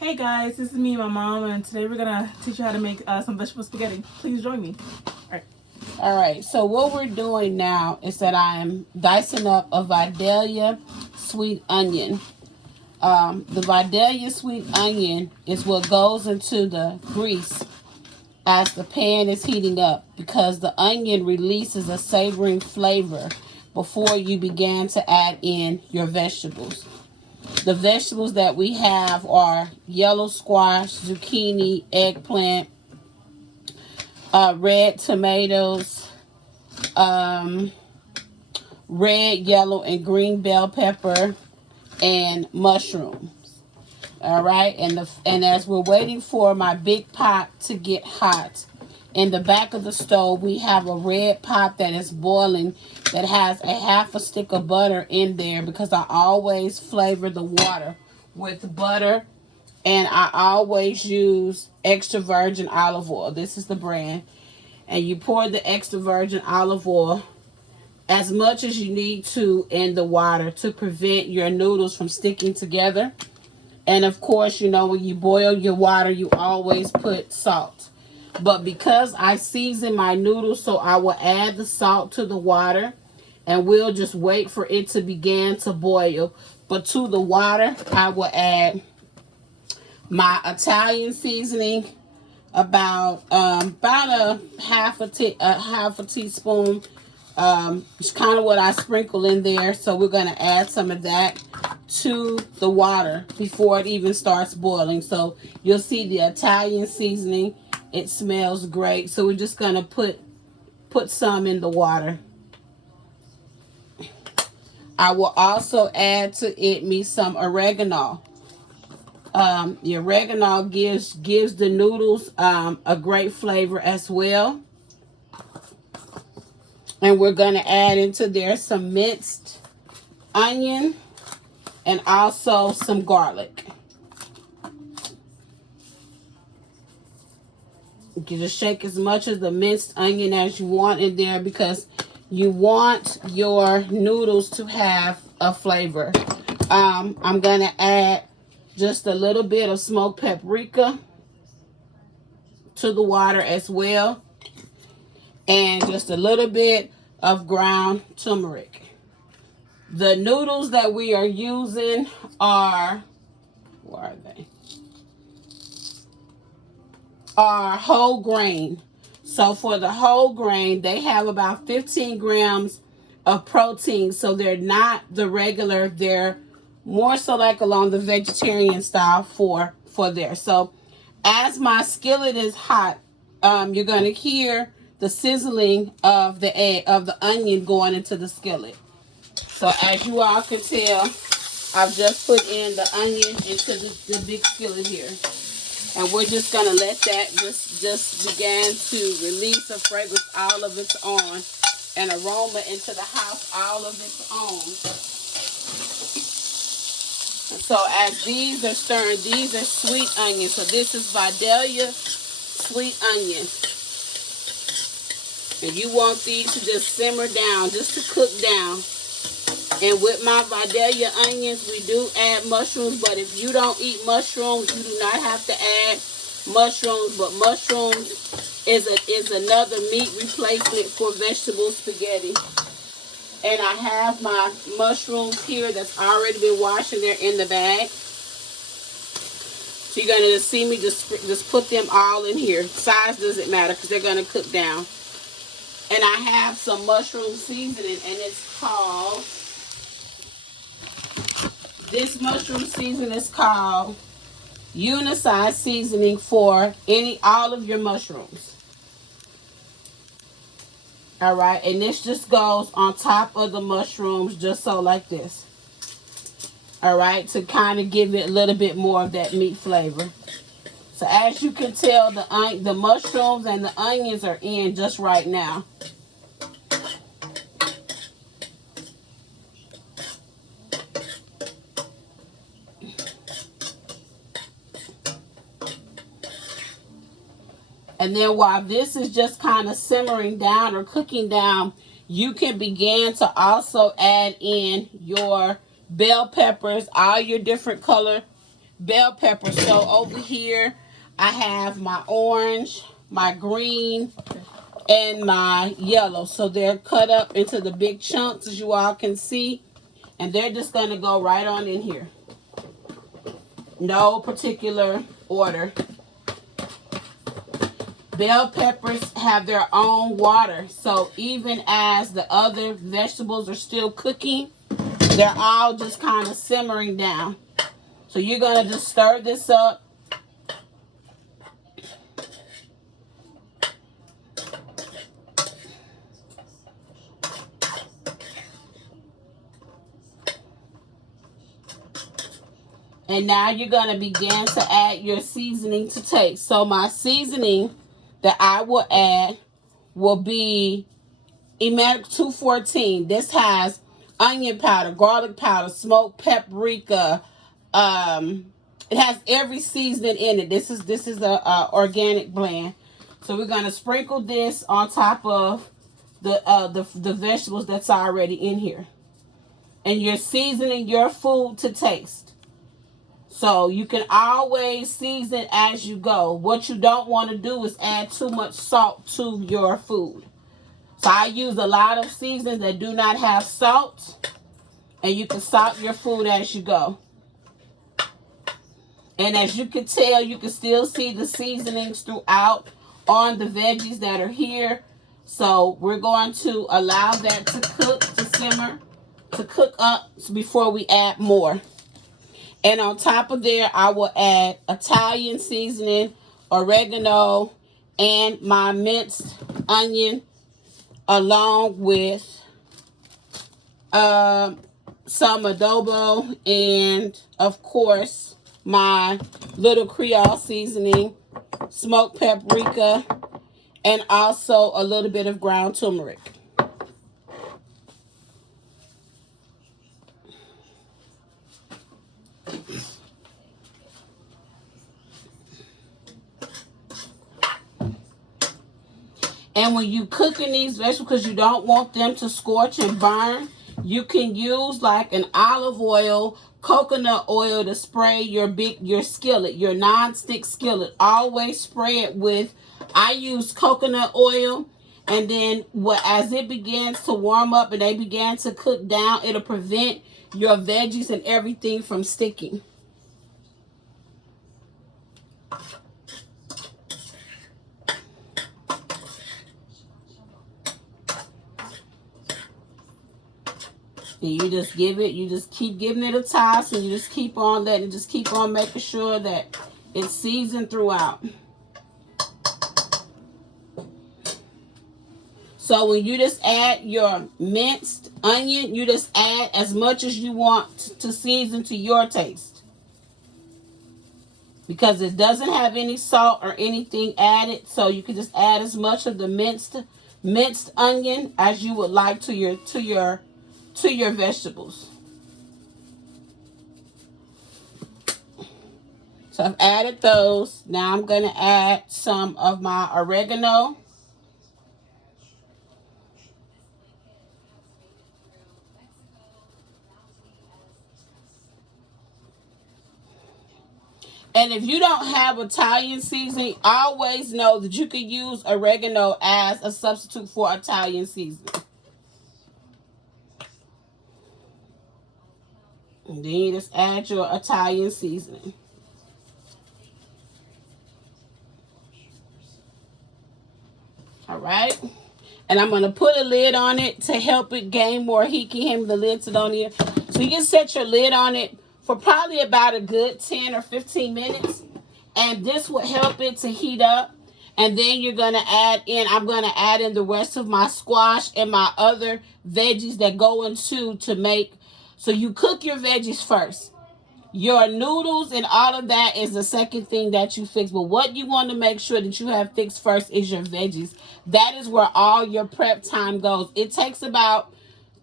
Hey guys, this is me and my mom, and today we're gonna teach you how to make some vegetable spaghetti. Please join me. All right. All right, so what we're doing now is that I'm dicing up a Vidalia sweet onion. The Vidalia sweet onion is what goes into the grease as the pan is heating up because the onion releases a savoring flavor before you begin to add in your vegetables. The vegetables that we have are yellow squash, zucchini, eggplant, red tomatoes, um, red, yellow, and green bell pepper, and mushrooms. All right, and as we're waiting for my big pot to get hot, in the back of the stove we have a red pot that is boiling that has a half a stick of butter in there because I always flavor the water with butter, and I always use extra virgin olive oil. This is the brand. And you pour the extra virgin olive oil as much as you need to in the water to prevent your noodles from sticking together. And of course, you know, when you boil your water, you always put salt. But because I season my noodles, so I will add the salt to the water and we'll just wait for it to begin to boil. But to the water, I will add my Italian seasoning, about a half a teaspoon. It's kind of what I sprinkle in there. So we're going to add some of that to the water before it even starts boiling. So you'll see the Italian seasoning. It smells great. So we're just going to put some in the water. I will also add to it me some oregano. The oregano gives the noodles a great flavor as well. And we're going to add into there some minced onion and also some garlic. You can just shake as much of the minced onion as you want in there because you want your noodles to have a flavor. I'm going to add just a little bit of smoked paprika to the water as well. And just a little bit of ground turmeric. The noodles that we are using are, where are they? Are whole grain. So for the whole grain, they have about 15 grams of protein. So they're not the regular, they're more so like along the vegetarian style for there. So as my skillet is hot, you're going to hear the sizzling of the onion going into the skillet. So as you all can tell, I've just put in the onion into the big skillet here. And we're just going to let that just begin to release a fragrance all of its own, an aroma into the house all of its own. So as these are stirring, these are sweet onions. So this is Vidalia sweet onion. And you want these to just simmer down, just to cook down. And with my Vidalia onions, we do add mushrooms. But if you don't eat mushrooms, you do not have to add mushrooms. But mushrooms is another meat replacement for vegetable spaghetti. And I have my mushrooms here that's already been washed and they're in the bag. So you're going to see me just put them all in here. Size doesn't matter because they're going to cook down. And I have some mushroom seasoning, and it's called, this mushroom seasoning is called Unicide seasoning for all of your mushrooms. All right, and this just goes on top of the mushrooms, just so like this. All right, to kind of give it a little bit more of that meat flavor. So as you can tell, the mushrooms and the onions are in just right now. And then while this is just kind of simmering down or cooking down, you can begin to also add in your bell peppers, all your different color bell peppers. So over here, I have my orange, my green, and my yellow. So they're cut up into the big chunks, as you all can see. And they're just going to go right on in here. No particular order. Bell peppers have their own water. So even as the other vegetables are still cooking, they're all just kind of simmering down. So you're going to just stir this up. And now you're going to begin to add your seasoning to taste. So my seasoning that I will add will be Emeric 214. This has onion powder, garlic powder, smoked paprika. It has every seasoning in it. This is a organic blend. So we're going to sprinkle this on top of the vegetables that's already in here. And you're seasoning your food to taste. So you can always season as you go. What you don't want to do is add too much salt to your food. So I use a lot of seasonings that do not have salt. And you can salt your food as you go. And as you can tell, you can still see the seasonings throughout on the veggies that are here. So we're going to allow that to cook, to simmer, to cook up before we add more. And on top of there, I will add Italian seasoning, oregano, and my minced onion, along with some adobo, and of course my little Creole seasoning, smoked paprika, and also a little bit of ground turmeric. And when you cooking these vegetables, because you don't want them to scorch and burn, you can use like an olive oil, coconut oil to spray your skillet, your non-stick skillet. Always spray it with, I use coconut oil, and then as it begins to warm up and they begin to cook down, it'll prevent your veggies and everything from sticking. And you just keep giving it a toss, and you just keep on letting, just keep on making sure that it's seasoned throughout. So when you just add your minced onion, you just add as much as you want to season to your taste. Because it doesn't have any salt or anything added, so you can just add as much of the minced onion as you would like to your vegetables. So I've added those. Now I'm going to add some of my oregano. And if you don't have Italian seasoning, always know that you can use oregano as a substitute for Italian seasoning. And then you just add your Italian seasoning. All right. And I'm going to put a lid on it to help it gain more heat. Can you hear me? The lid's on here. So you can set your lid on it for probably about a good 10 or 15 minutes. And this will help it to heat up. And then you're going to I'm going to add in the rest of my squash and my other veggies that go into to make. So you cook your veggies first. Your noodles and all of that is the second thing that you fix. But what you want to make sure that you have fixed first is your veggies. That is where all your prep time goes. It takes about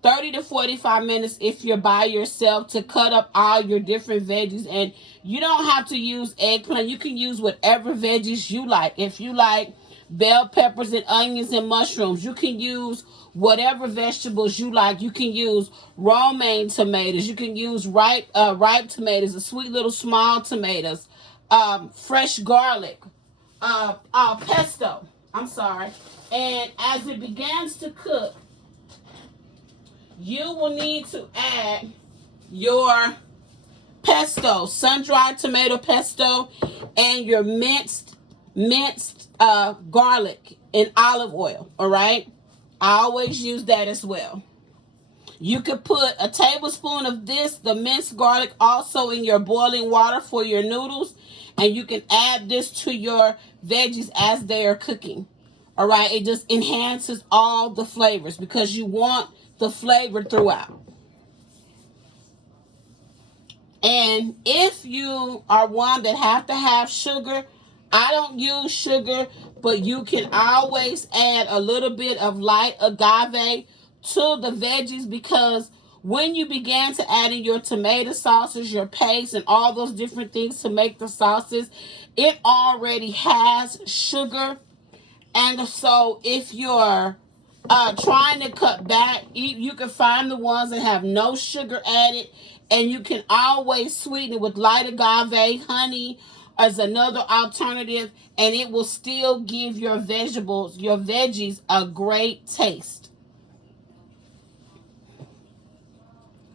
30 to 45 minutes if you're by yourself to cut up all your different veggies. And you don't have to use eggplant. You can use whatever veggies you like. If you like bell peppers and onions and mushrooms. You can use whatever vegetables you like. You can use romaine tomatoes. You can use ripe tomatoes, the sweet little small tomatoes, fresh garlic, pesto. I'm sorry. And as it begins to cook, you will need to add your pesto, sun-dried tomato pesto, and your minced garlic and olive oil. All right, I always use that as well. You could put a tablespoon of this, the minced garlic, also in your boiling water for your noodles, and you can add this to your veggies as they are cooking. All right, it just enhances all the flavors because you want the flavor throughout. And if you are one that have to have sugar, I don't use sugar, but you can always add a little bit of light agave to the veggies, because when you begin to add in your tomato sauces, your paste, and all those different things to make the sauces, it already has sugar. And so if you're trying to cut back, you can find the ones that have no sugar added, and you can always sweeten it with light agave. Honey as another alternative, and it will still give your veggies a great taste.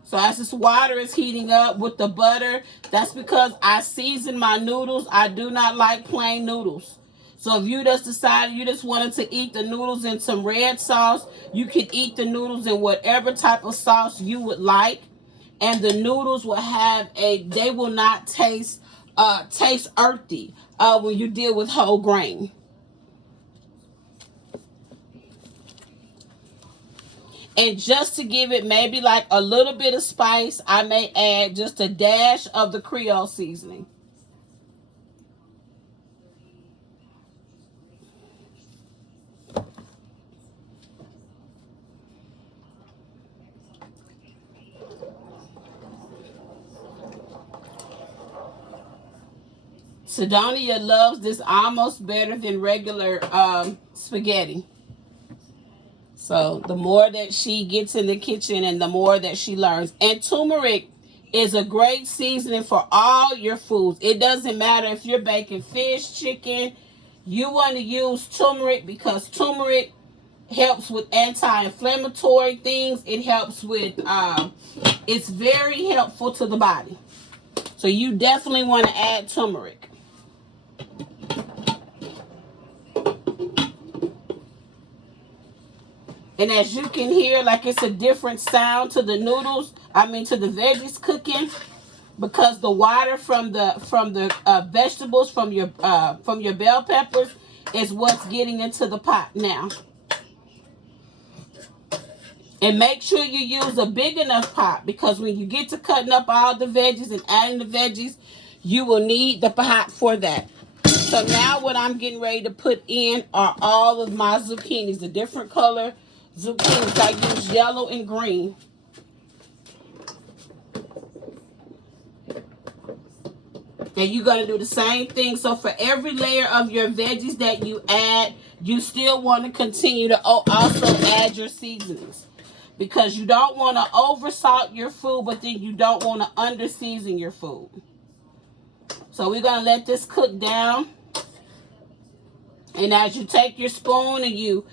So as this water is heating up with the butter, that's because I season my noodles. I do not like plain noodles. So if you just decided you just wanted to eat the noodles in some red sauce, you can eat the noodles in whatever type of sauce you would like. And the noodles will they will not taste earthy when you deal with whole grain. And just to give it maybe like a little bit of spice, I may add just a dash of the Creole seasoning. Sidonia loves this almost better than regular spaghetti. So the more that she gets in the kitchen and the more that she learns. And turmeric is a great seasoning for all your foods. It doesn't matter if you're baking fish, chicken. You want to use turmeric because turmeric helps with anti-inflammatory things. It helps with, it's very helpful to the body. So you definitely want to add turmeric. And as you can hear, like it's a different sound to the noodles. To the veggies cooking, because the water from the vegetables from your bell peppers is what's getting into the pot now. And make sure you use a big enough pot, because when you get to cutting up all the veggies and adding the veggies, you will need the pot for that. So now what I'm getting ready to put in are all of my zucchinis, the different color zucchinis. I use yellow and green. And you're going to do the same thing. So for every layer of your veggies that you add, you still want to continue to also add your seasonings. Because you don't want to oversalt your food, but then you don't want to under-season your food. So we're going to let this cook down. And as you take your spoon and you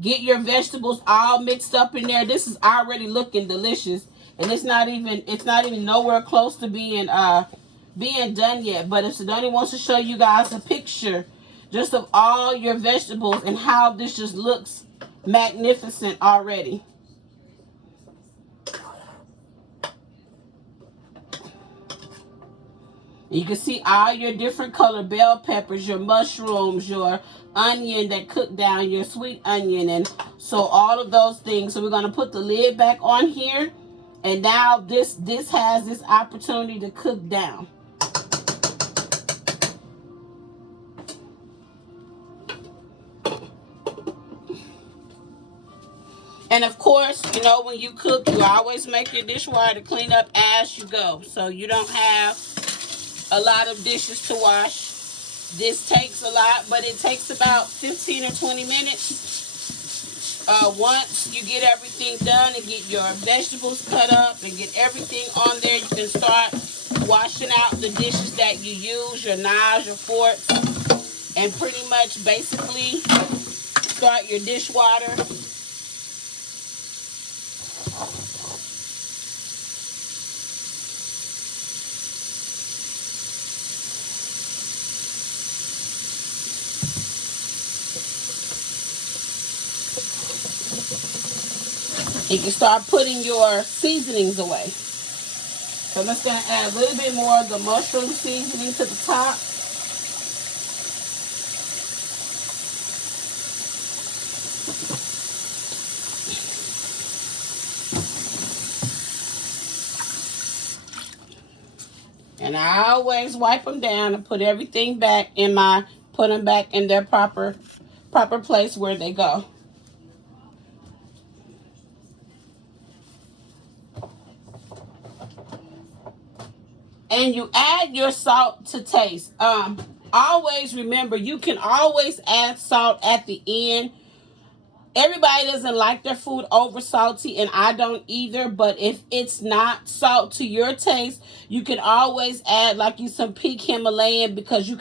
get your vegetables all mixed up in there, this is already looking delicious. And it's not even nowhere close to being done yet. But if Sidonia wants to show you guys a picture just of all your vegetables and how this just looks magnificent already. You can see all your different color bell peppers, your mushrooms, your onion that cooked down, your sweet onion, and so all of those things. So we're going to put the lid back on here, and now this has this opportunity to cook down. And of course, when you cook, you always make your dishwasher to clean up as you go, so you don't have a lot of dishes to wash. This takes a lot, but it takes about 15 or 20 minutes. Once you get everything done and get your vegetables cut up and get everything on there, you can start washing out the dishes that you use, your knives, your forks, and pretty much basically start your dishwater. You can start putting your seasonings away. So I'm just going to add a little bit more of the mushroom seasoning to the top. And I always wipe them down and put everything back in put them back in their proper place where they go. And you add your salt to taste. Always remember, you can always add salt at the end. Everybody doesn't like their food over salty, and I don't either. But if it's not salt to your taste, you can always add like some peak Himalayan, because you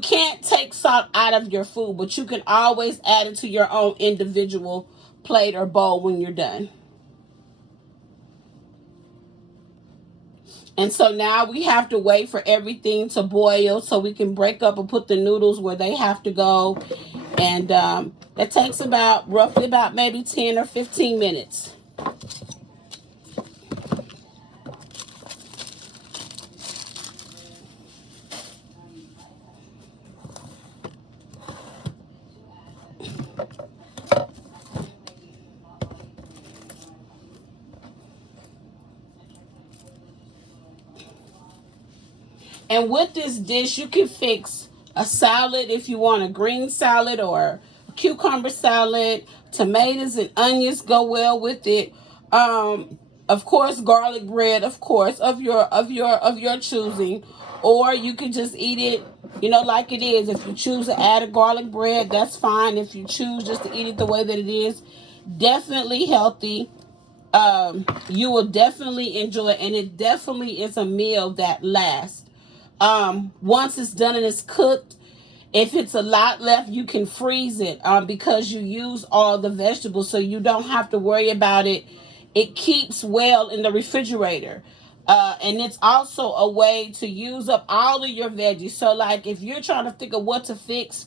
can't take salt out of your food, but you can always add it to your own individual plate or bowl when you're done. And so now we have to wait for everything to boil so we can break up and put the noodles where they have to go. And that takes roughly about maybe 10 or 15 minutes. And with this dish, you can fix a salad if you want a green salad or a cucumber salad. Tomatoes and onions go well with it. Of course, garlic bread, of course, of your choosing. Or you can just eat it, like it is. If you choose to add a garlic bread, that's fine. If you choose just to eat it the way that it is, definitely healthy. You will definitely enjoy it, and it definitely is a meal that lasts. Once it's done and it's cooked, if it's a lot left, you can freeze it because you use all the vegetables, so you don't have to worry about it. It keeps well in the refrigerator. And it's also a way to use up all of your veggies. So like if you're trying to think of what to fix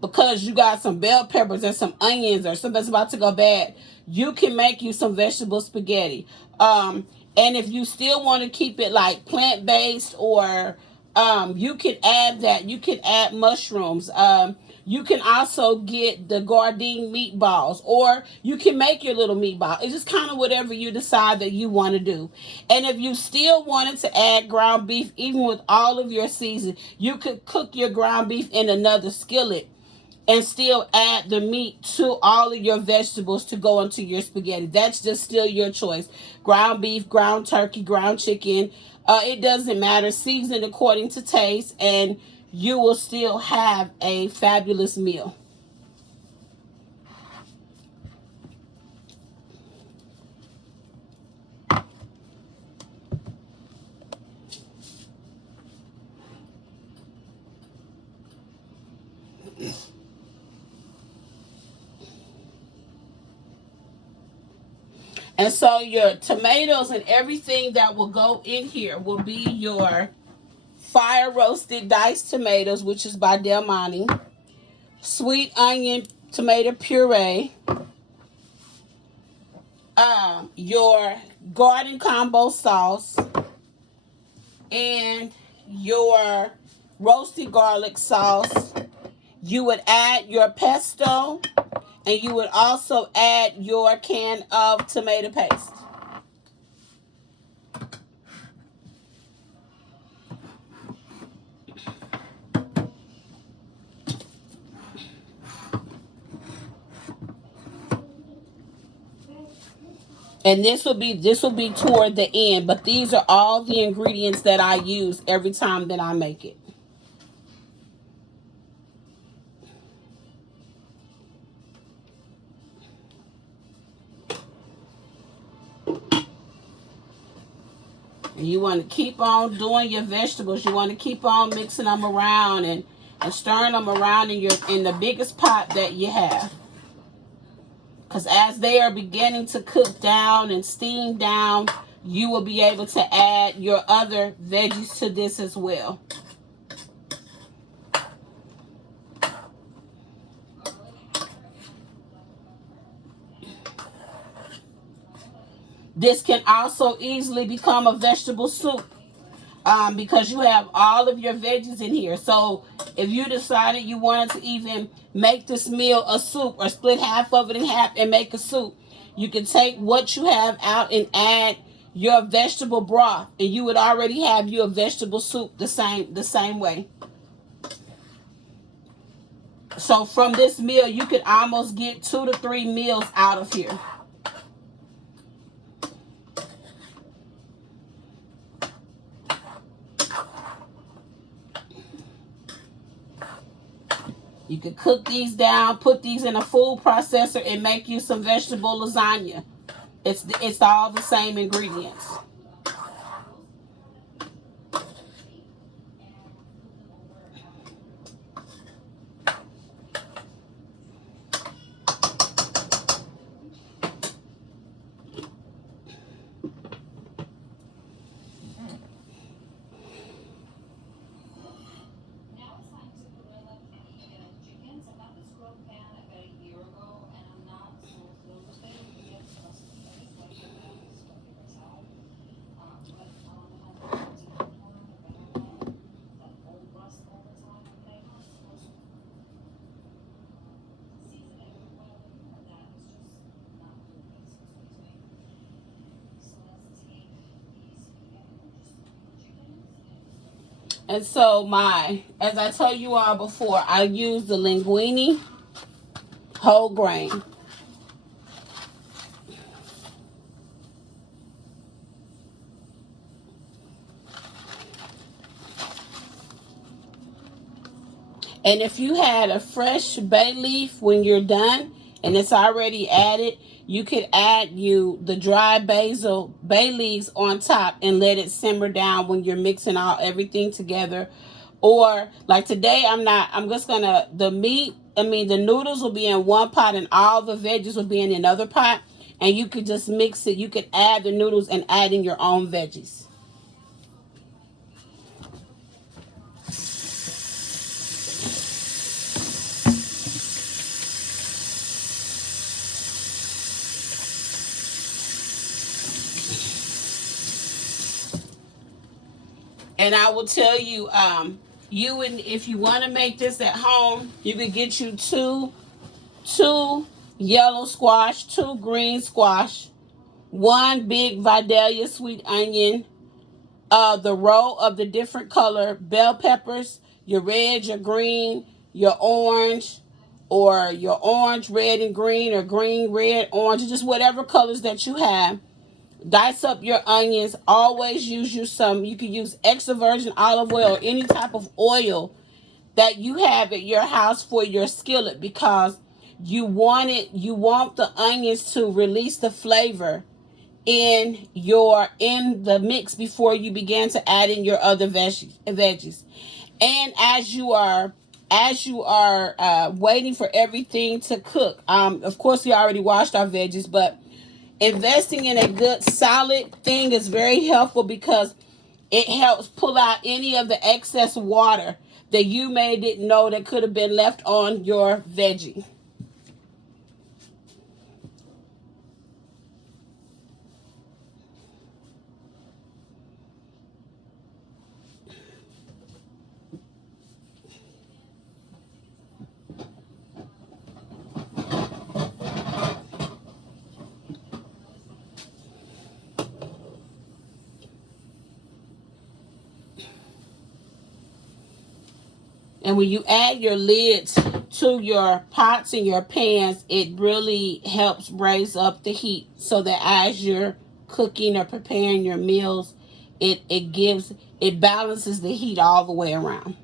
because you got some bell peppers and some onions or something that's about to go bad, you can make you some vegetable spaghetti. And if you still want to keep it like plant-based, or you can add that. You can add mushrooms. You can also get the Gardein meatballs, or you can make your little meatball. It's just kind of whatever you decide that you want to do. And if you still wanted to add ground beef, even with all of your seasoning, you could cook your ground beef in another skillet and still add the meat to all of your vegetables to go into your spaghetti. That's just still your choice. Ground beef, ground turkey, ground chicken. It doesn't matter. Season according to taste, and you will still have a fabulous meal. And so your tomatoes and everything that will go in here will be your fire roasted diced tomatoes, which is by Del Monte, sweet onion tomato puree, your garden combo sauce, and your roasted garlic sauce. You would add your pesto, and you would also add your can of tomato paste. And this will be toward the end, but these are all the ingredients that I use every time that I make it. And you want to keep on doing your vegetables. You want to keep on mixing them around and stirring them around in the biggest pot that you have. Because as they are beginning to cook down and steam down, you will be able to add your other veggies to this as well. This can also easily become a vegetable soup because you have all of your veggies in here. So if you decided you wanted to even make this meal a soup or split half of it in half and make a soup, you can take what you have out and add your vegetable broth, and you would already have your vegetable soup the same way. So from this meal, you could almost get 2 to 3 meals out of here. You could cook these down, put these in a food processor, and make you some vegetable lasagna. It's all the same ingredients. And so as I told you all before, I use the linguine whole grain. And if you had a fresh bay leaf when you're done and it's already added, you could add the dry bay leaves on top and let it simmer down when you're mixing everything together. Or like today, I'm just gonna, the noodles will be in one pot and all the veggies will be in another pot. And you could just mix it. You could add the noodles and add in your own veggies. And I will tell you, if you want to make this at home, you can get you two yellow squash, 2 green squash, 1 big Vidalia sweet onion, the row of the different color bell peppers, your red, your green, your orange, or your orange, red, and green, or green, red, orange, just whatever colors that you have. Dice up your onions. Always use you can use extra virgin olive oil or any type of oil that you have at your house for your skillet, because you want the onions to release the flavor in the mix before you begin to add in your other veggies. And as you are waiting for everything to cook, of course we already washed our veggies, but investing in a good solid thing is very helpful because it helps pull out any of the excess water that you didn't know that could have been left on your veggie. And when you add your lids to your pots and your pans, it really helps raise up the heat so that as you're cooking or preparing your meals, it balances the heat all the way around.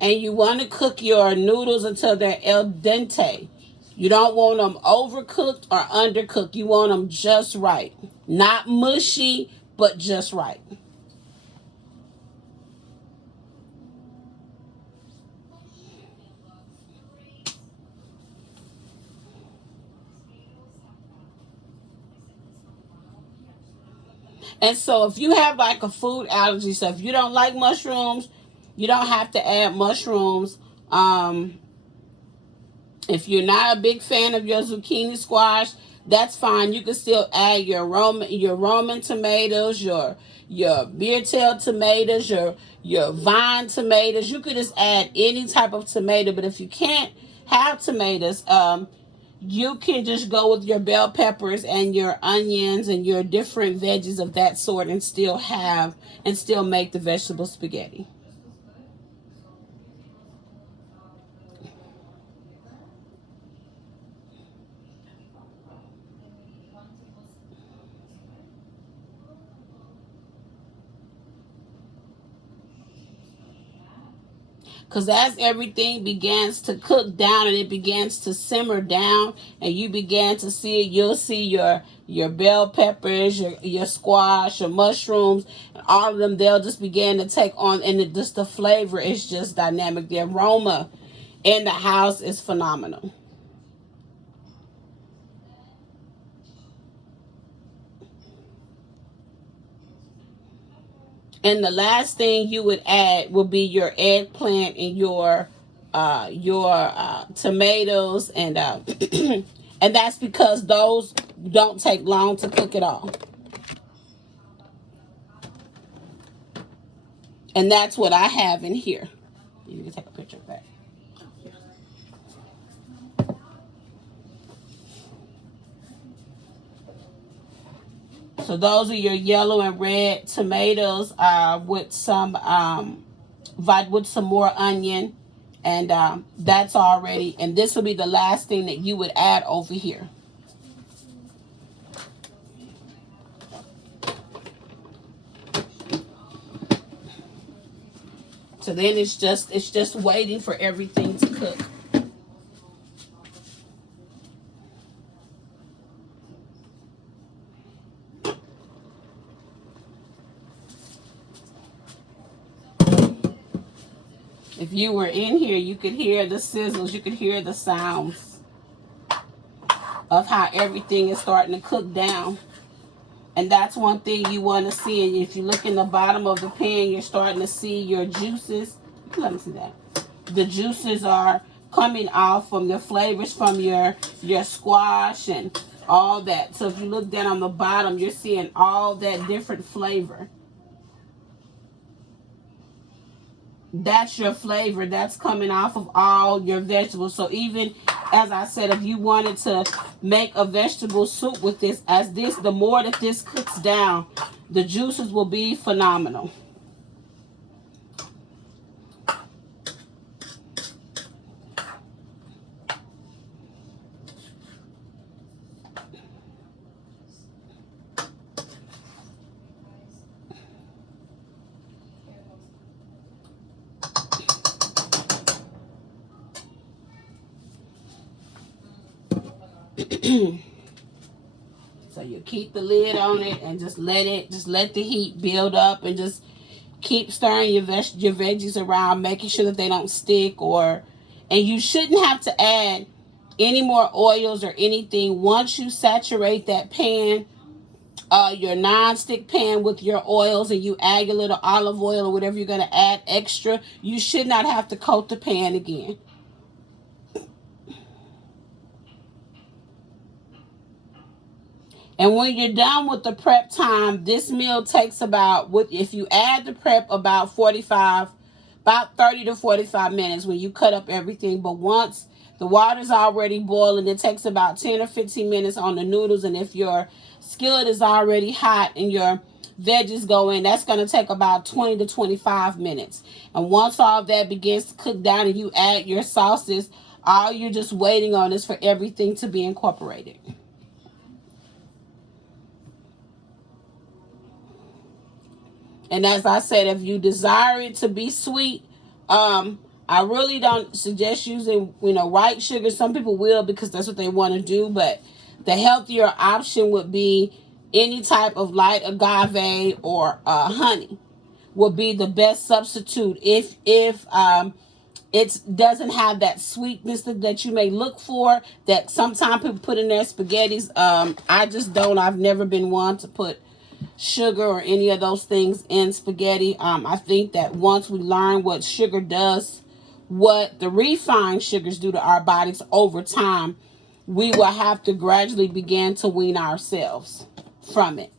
And you want to cook your noodles until they're al dente. You don't want them overcooked or undercooked. You want them just right. Not mushy, but just right. And so if you have like a food allergy, so if you don't like mushrooms, you don't have to add mushrooms. If you're not a big fan of your zucchini squash, that's fine. You can still add Roman tomatoes, your beer tail tomatoes, your vine tomatoes. You could just add any type of tomato. But if you can't have tomatoes, you can just go with your bell peppers and your onions and your different veggies of that sort and still make the vegetable spaghetti. Because as everything begins to cook down and it begins to simmer down and you begin to see it, you'll see your bell peppers, your squash, your mushrooms, and all of them, they'll just begin to take on, and just the flavor is just dynamic. The aroma in the house is phenomenal. And the last thing you would add will be your eggplant and your tomatoes and that's because those don't take long to cook at all. And that's what I have in here. You can take a picture of that. So those are your yellow and red tomatoes with some more onion, and that's already. And this will be the last thing that you would add over here. So then it's just waiting for everything to cook. If you were in here, you could hear the sizzles, you could hear the sounds of how everything is starting to cook down. And that's one thing you want to see. And if you look in the bottom of the pan, you're starting to see your juices. Let me see that. The juices are coming off from the flavors from your squash and all that. So if you look down on the bottom, you're seeing all that different flavor. That's your flavor that's coming off of all your vegetables. So even as I said, if you wanted to make a vegetable soup with this, the more that this cooks down, the juices will be phenomenal. So you keep the lid on it and just let the heat build up, and just keep stirring your veggies around, making sure that they don't stick, and you shouldn't have to add any more oils or anything. Once you saturate that pan, your non-stick pan with your oils, and you add a little olive oil or whatever you're going to add extra, you should not have to coat the pan again. And when you're done with the prep time, this meal takes if you add the prep, about 30 to 45 minutes when you cut up everything. But once The water's already boiling. It takes about 10 or 15 minutes on the noodles. And if your skillet is already hot and your veggies go in, that's going to take about 20 to 25 minutes. And once all that begins to cook down and you add your sauces, all you're just waiting on is for everything to be incorporated. And as I said, if you desire it to be sweet, I really don't suggest using, white sugar. Some people will because that's what they want to do. But the healthier option would be any type of light agave or honey would be the best substitute if it doesn't have that sweetness that you may look for that sometimes people put in their spaghettis. I just don't. I've never been one to put sugar or any of those things in spaghetti. I think that once we learn what sugar does, what the refined sugars do to our bodies over time, we will have to gradually begin to wean ourselves from it.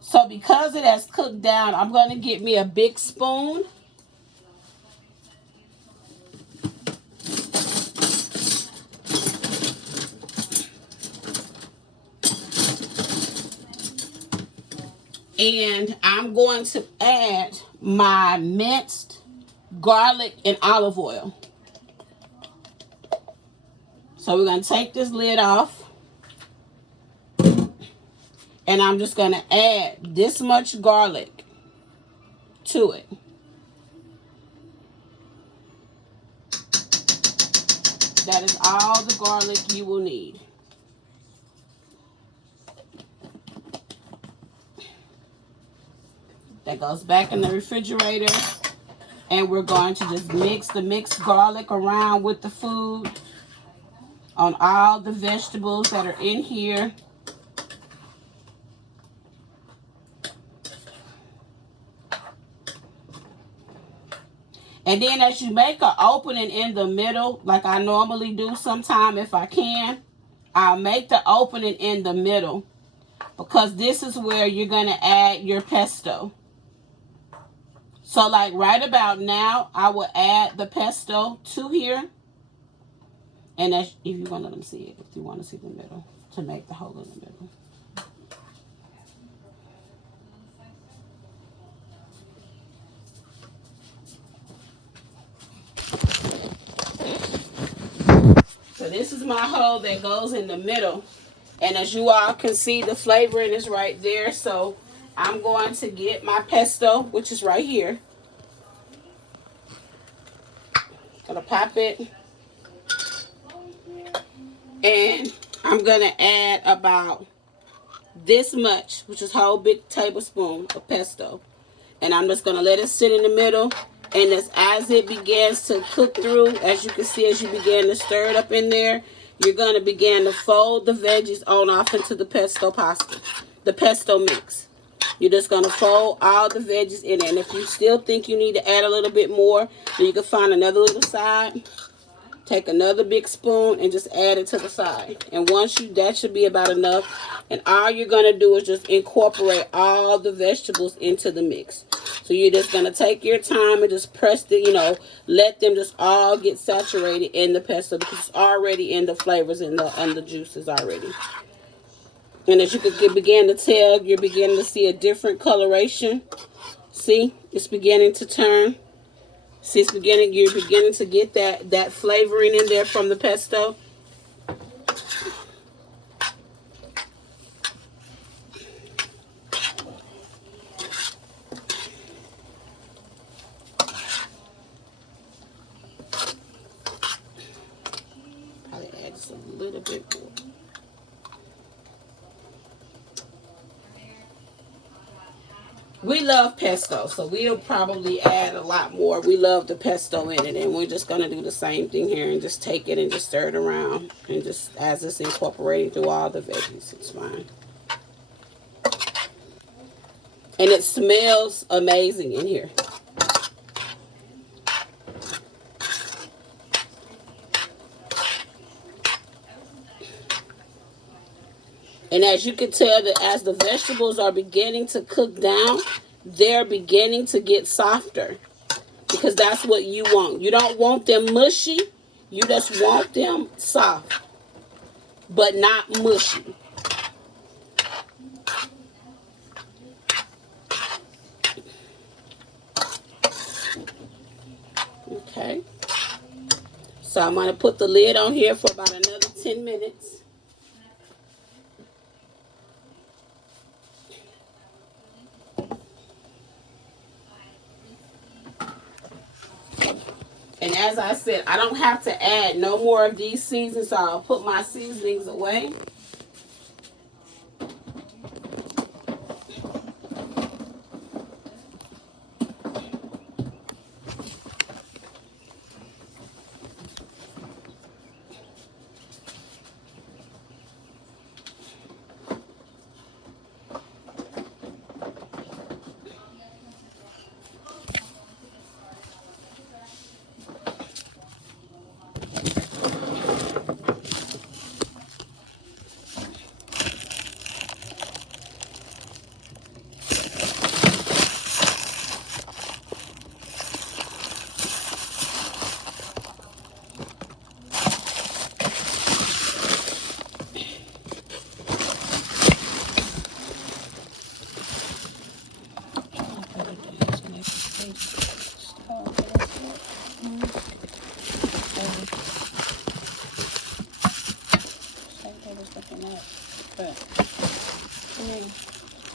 So because it has cooked down, I'm going to get me a big spoon. And I'm going to add my minced garlic and olive oil. So we're going to take this lid off. And I'm just going to add this much garlic to it. That is all the garlic you will need. That goes back in the refrigerator. And we're going to just mix the mixed garlic around with the food on all the vegetables that are in here. And then as you make an opening in the middle, like I normally do sometime if I can, I'll make the opening in the middle because this is where you're going to add your pesto. So like right about now, I will add the pesto to here. And that's, if you want to let them see it, if you want to see the middle, to make the hole in the middle. So this is my hole that goes in the middle. And as you all can see, the flavoring is right there. So I'm going to get my pesto, which is right here. Gonna pop it. And I'm gonna add about this much, which is a whole big tablespoon of pesto. And I'm just gonna let it sit in the middle. And as it begins to cook through, as you can see, as you begin to stir it up in there, you're gonna begin to fold the veggies on off into the pesto pasta, the pesto mix. You're just gonna fold all the veggies in it. And if you still think you need to add a little bit more, then you can find another little side. Take another big spoon and just add it to the side. And that should be about enough. And all you're going to do is just incorporate all the vegetables into the mix. So you're just going to take your time and just press let them just all get saturated in the pesto because it's already in the flavors and the juices already. And as you can begin to tell, you're beginning to see a different coloration. See, it's beginning to turn. See, you're beginning to get that flavoring in there from the pesto. Probably add just a little bit more. We love pesto, so we'll probably add a lot more. We love the pesto in it, and we're just going to do the same thing here and just take it and just stir it around. And just as it's incorporating through all the veggies, it's fine. And it smells amazing in here. And as you can tell, that as the vegetables are beginning to cook down, they're beginning to get softer. because that's what you want. You don't want them mushy. You just want them soft, but not mushy. Okay. So I'm going to put the lid on here for about another 10 minutes. And as I said, I don't have to add no more of these seasonings, so I'll put my seasonings away.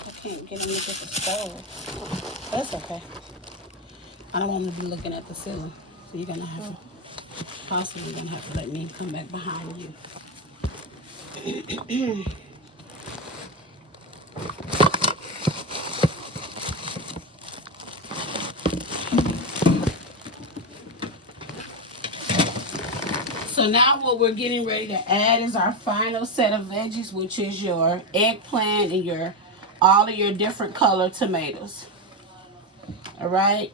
I can't get him to get the stove. That's okay. I don't want him to be looking at the ceiling. So you're gonna have to, possibly gonna have to let me come back behind you. So now what we're getting ready to add is our final set of veggies, which is your eggplant and all of your different color tomatoes. All right.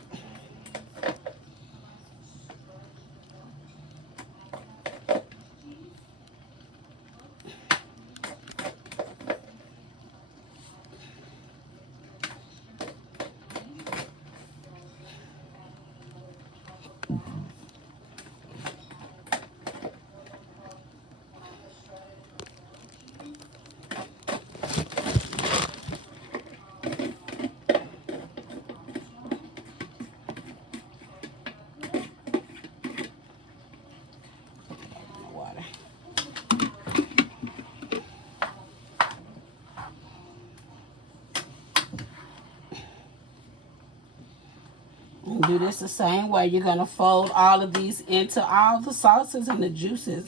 Do this the same way. You're going to fold all of these into all the sauces and the juices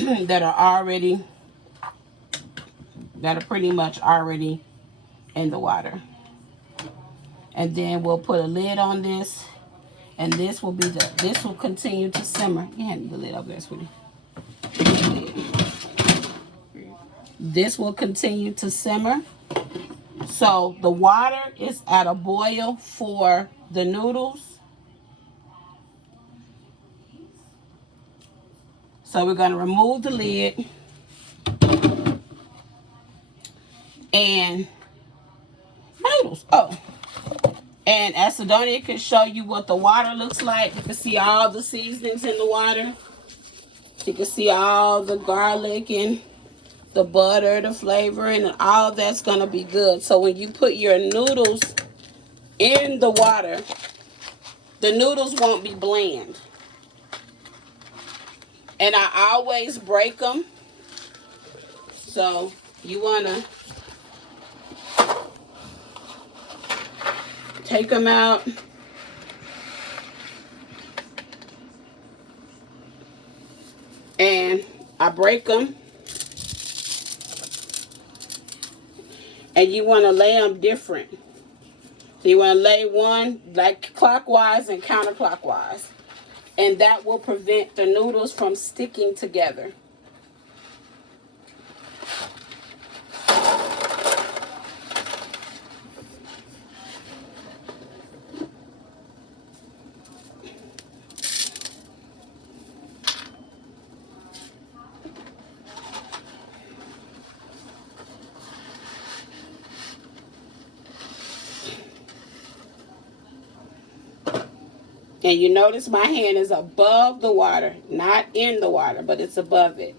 that are pretty much already in the water. And then we'll put a lid on this, and this will continue to simmer. You hand the lid over there, sweetie. This will continue to simmer. So the water is at a boil for the noodles. So we're going to remove the lid and noodles. Oh, and as Sidonia can show you what the water looks like. You can see all the seasonings in the water. You can see all the garlic and the butter, the flavoring, and all that's going to be good. So when you put your noodles in the water, the noodles won't be bland. And I always break them. So you want to take them out. And I break them. And you want to lay them different. So you want to lay one like clockwise and counterclockwise. And that will prevent the noodles from sticking together. And you notice my hand is above the water, not in the water, but it's above it.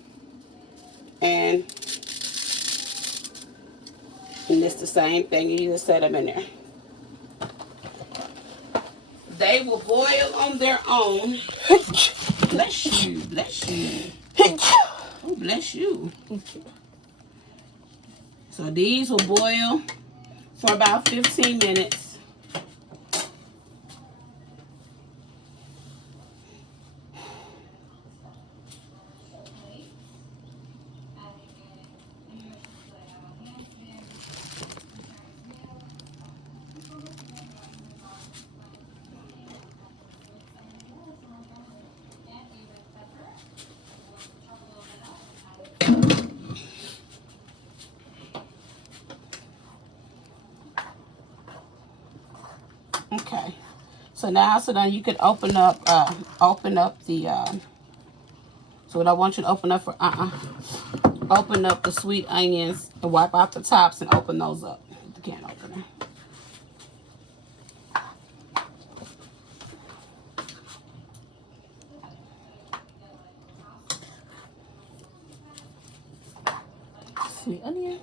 And it's the same thing. You just set them in there. They will boil on their own. Bless you, bless you. Oh, bless you. So these will boil for about 15 minutes. Okay, so now you could open up the so what I want you to open up for open up the sweet onions and wipe out the tops and open those up with the can opener. Sweet onion.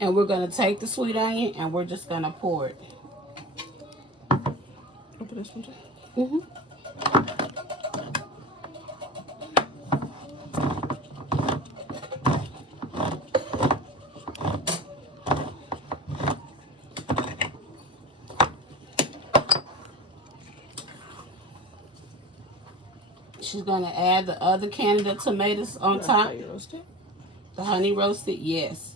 And we're going to take the sweet onion and we're just going to pour it. Open this one too. Mm-hmm. She's going to add the other can of the tomatoes on top. Honey roasted? The honey roasted, yes.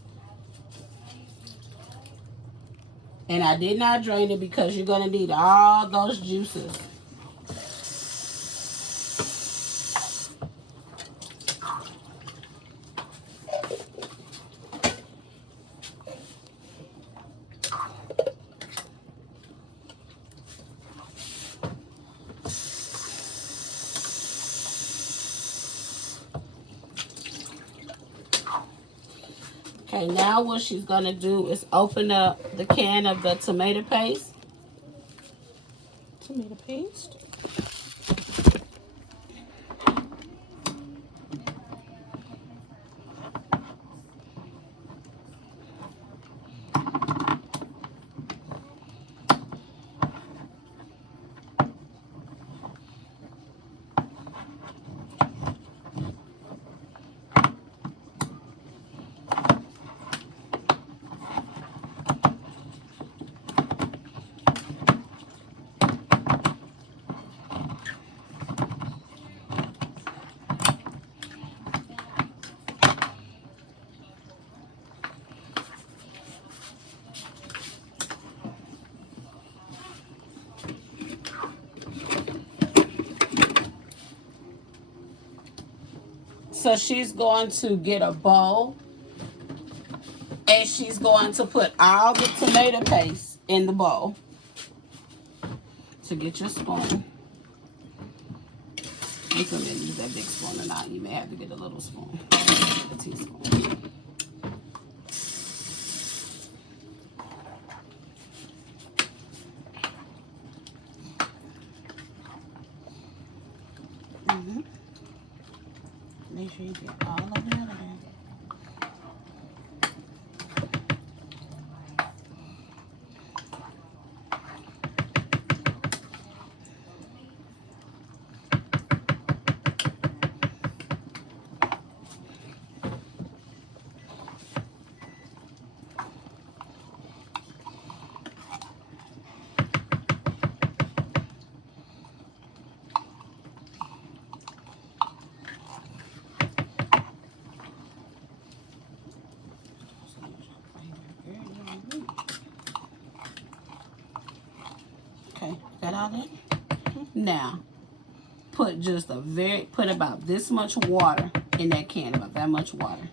And I did not drain it because you're going to need all those juices. Okay, now what she's going to do is open up the can of the tomato paste. Tomato paste. So she's going to get a bowl and she's going to put all the tomato paste in the bowl. So get your spoon. You can use that big spoon or not. You may have to get a little spoon, a teaspoon. Make sure you get all of it out of there. Okay, got all that? Now, put about this much water in that can, about that much water.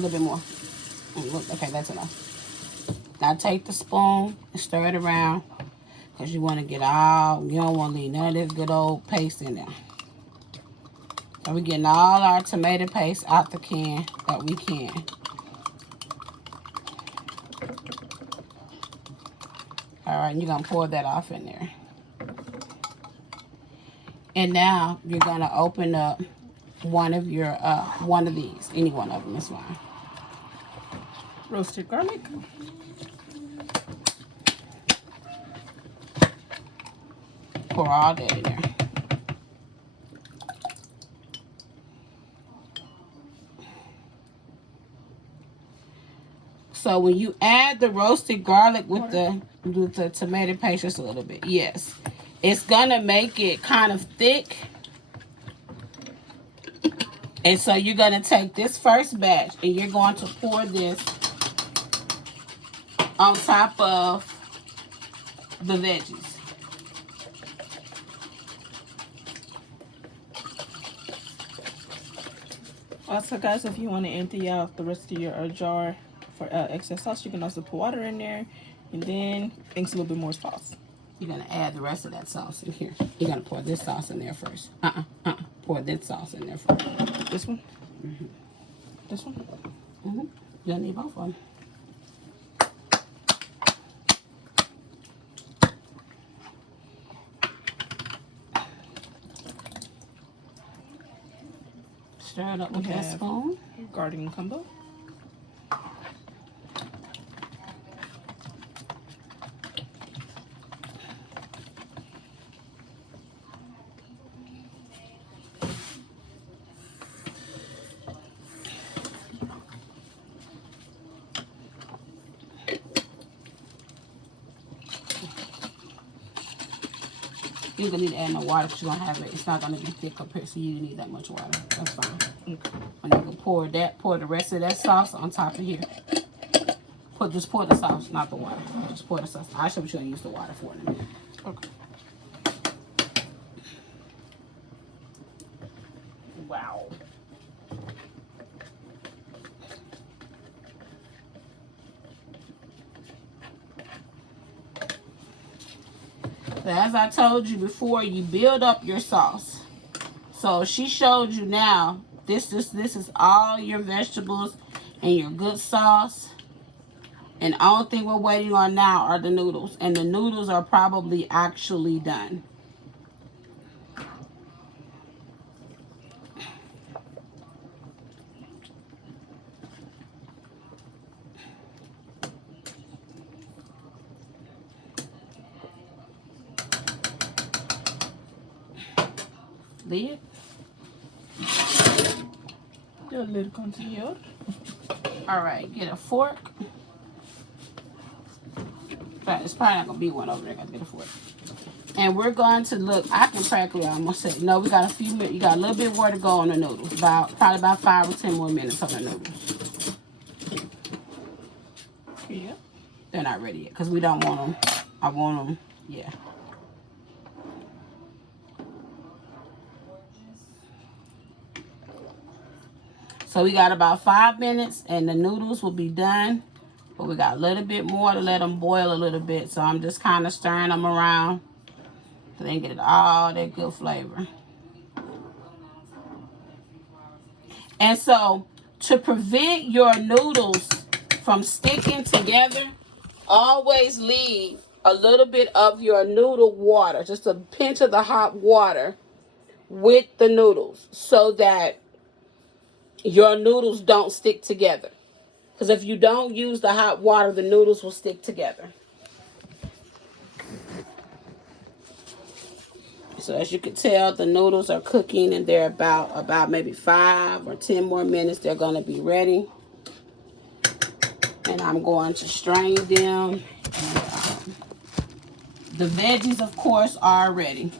A little bit more. Okay, that's enough. Now take the spoon and stir it around because you want to get all, you don't want to leave none of this good old paste in there. So we're getting all our tomato paste out the can that we can. All right, you're going to pour that off in there. And now you're going to open up one of your, one of these. Any one of them is fine. Roasted garlic. Pour all that in there. So when you add the roasted garlic with the tomato paste just a little bit, yes, it's gonna make it kind of thick. And so you're gonna take this first batch and you're going to pour this on top of the veggies. Also, guys, if you want to empty out the rest of your jar for excess sauce, you can also put water in there and then mix a little bit more sauce. You're going to add the rest of that sauce in here. You're going to pour this sauce in there first. Pour this sauce in there first. This one? Mm-hmm. This one? Mm-hmm. You'll need both of them. Stir it up with that spoon. Garden combo. You're going to need to add no water because you're going to have it. It's not going to be thick up here, so you need that much water. That's fine. Okay. And you can pour the rest of that sauce on top of here. Just pour the sauce, not the water. Just pour the sauce. I show what you're going to use the water for in a minute. Okay. Wow. So as I told you before, you build up your sauce. So she showed you now, this is all your vegetables and your good sauce. And the only thing we're waiting on now are the noodles. And the noodles are probably actually done. Lid. The lid comes here. All right, get a fork. But it's probably not gonna be one over there. Gotta get a fork. And we're going to look. I can practically almost say no. We got a few minutes. You got a little bit more to go on the noodles. Probably about 5 or 10 more minutes on the noodles. Yeah. They're not ready yet because we don't want them. I want them. Yeah. So we got about 5 minutes and the noodles will be done. But we got a little bit more to let them boil a little bit. So I'm just kind of stirring them around so they can get all that good flavor. And so to prevent your noodles from sticking together, always leave a little bit of your noodle water, just a pinch of the hot water with the noodles so that your noodles don't stick together. Because if you don't use the hot water, the noodles will stick together. So as you can tell, the noodles are cooking and they're about maybe 5 or 10 more minutes. They're going to be ready. And I'm going to strain them. And, the veggies, of course, are ready.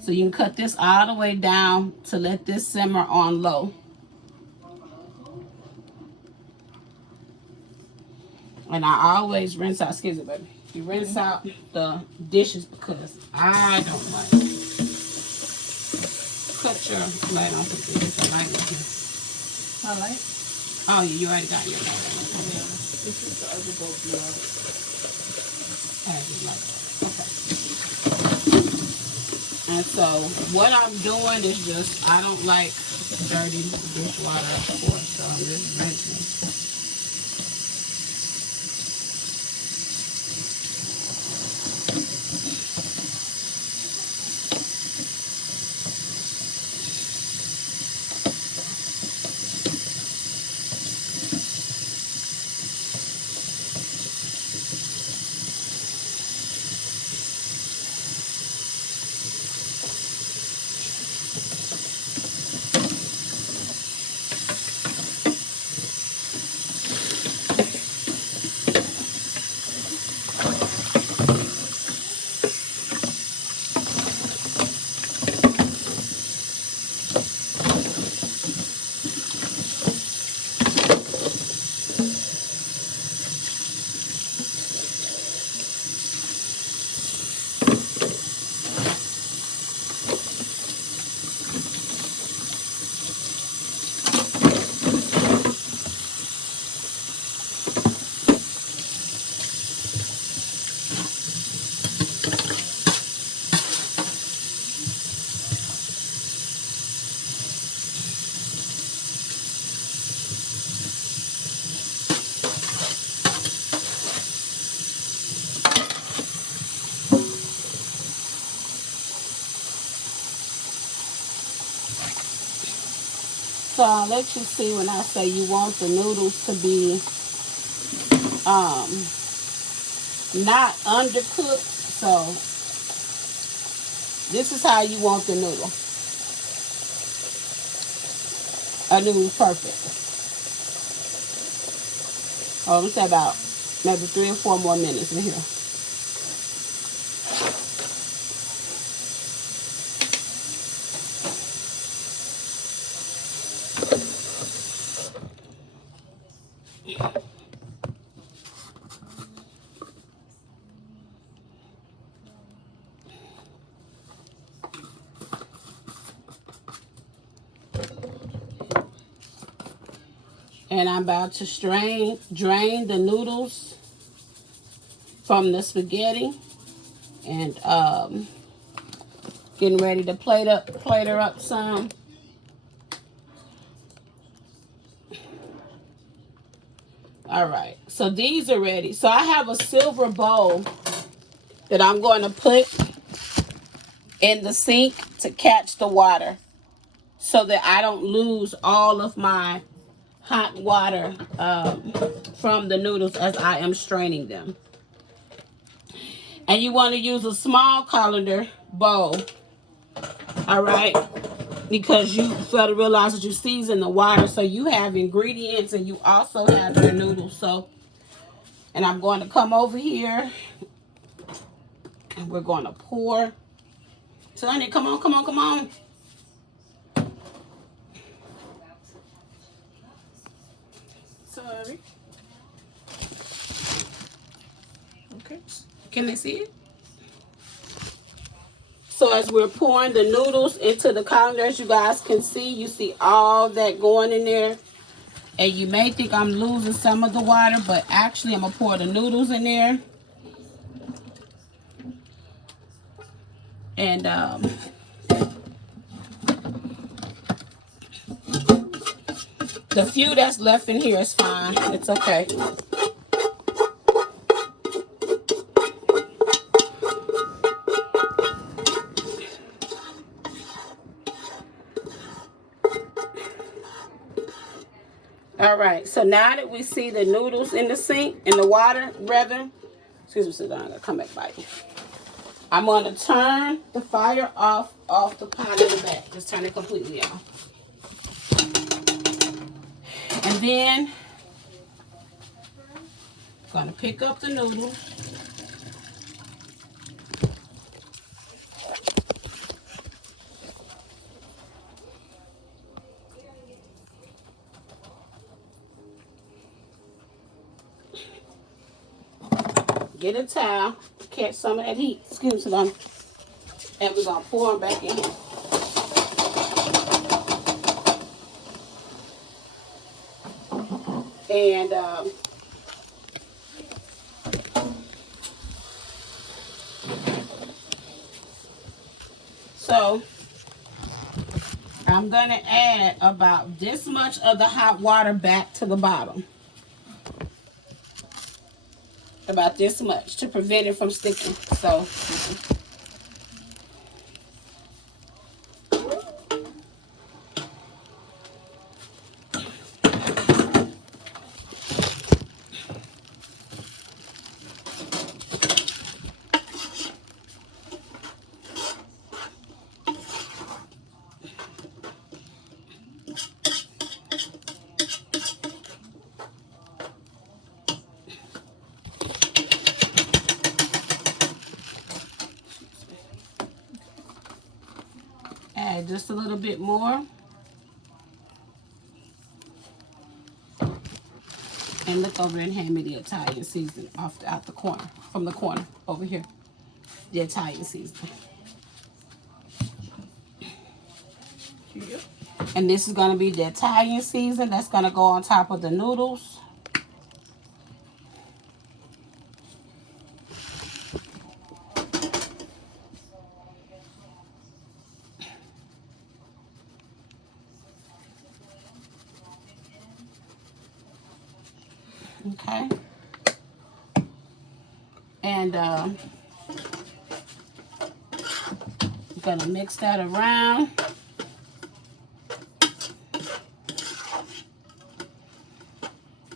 So you can cut this all the way down to let this simmer on low. And I always rinse out, excuse me, baby. You rinse out the dishes because I don't like it. Cut your light off of this. I like it. highlight. Oh, yeah, you already got your Yeah. This is the other bowl blew out. Okay. And so what I'm doing is just, I don't like dirty dishwater, of course, so I'm just rinsing. So I'll let you see when I say you want the noodles to be not undercooked. So this is how you want the noodle. A noodle perfect. Oh, let's say about maybe 3 or 4 more minutes in here. And I'm about to drain the noodles from the spaghetti, and getting ready to plate her up some. All right, so these are ready. So I have a silver bowl that I'm going to put in the sink to catch the water so that I don't lose all of my hot water from the noodles as I am straining them. And you want to use a small colander bowl, all right, because you fail to realize that you season the water, so you have ingredients and you also have your noodles. So, and I'm going to come over here and we're going to pour. So honey, come on, come on, come on. Sorry. Okay. Can they see it? So as we're pouring the noodles into the colander, as you guys can see, you see all that going in there. And you may think I'm losing some of the water, but actually I'm going to pour the noodles in there. And the few that's left in here is fine. It's okay. All right, so now that we see the noodles in the sink, in the water, rather, excuse me, sit down, I gotta come back by you. I'm gonna turn the fire off the pot in the back. Just turn it completely off. And then, gonna pick up the noodles. Get a towel, catch some of that heat. Excuse me, and we're gonna pour them back in here. And so I'm going to add about this much of the hot water back to the bottom. About this much to prevent it from sticking. So add just a little bit more. And look over and hand me the Italian seasoning out the corner, from the corner over here. The Italian seasoning. And this is going to be the Italian seasoning that's going to go on top of the noodles. Okay. And I'm going to mix that around.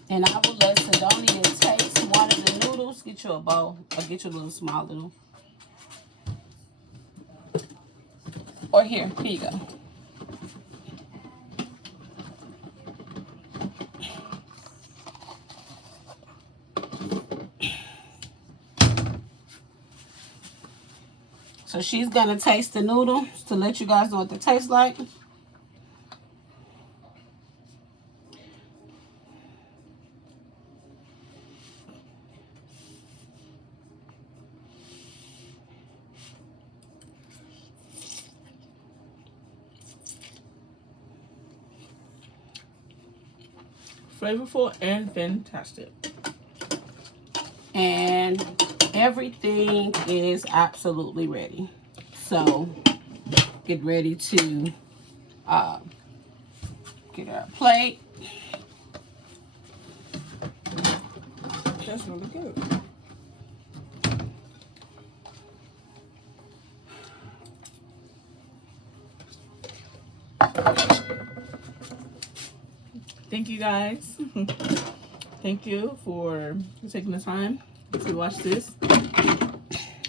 And I will let Sidonia taste one of the noodles. Get you a bowl or get you a little small little. Or here you go. So she's gonna taste the noodles to let you guys know what they taste like. Flavorful and fantastic. And everything is absolutely ready. So get ready to get our plate. That's really good. Thank you guys. Thank you for taking the time to watch this.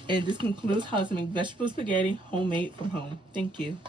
And this concludes how to make vegetable spaghetti homemade from home. Thank you.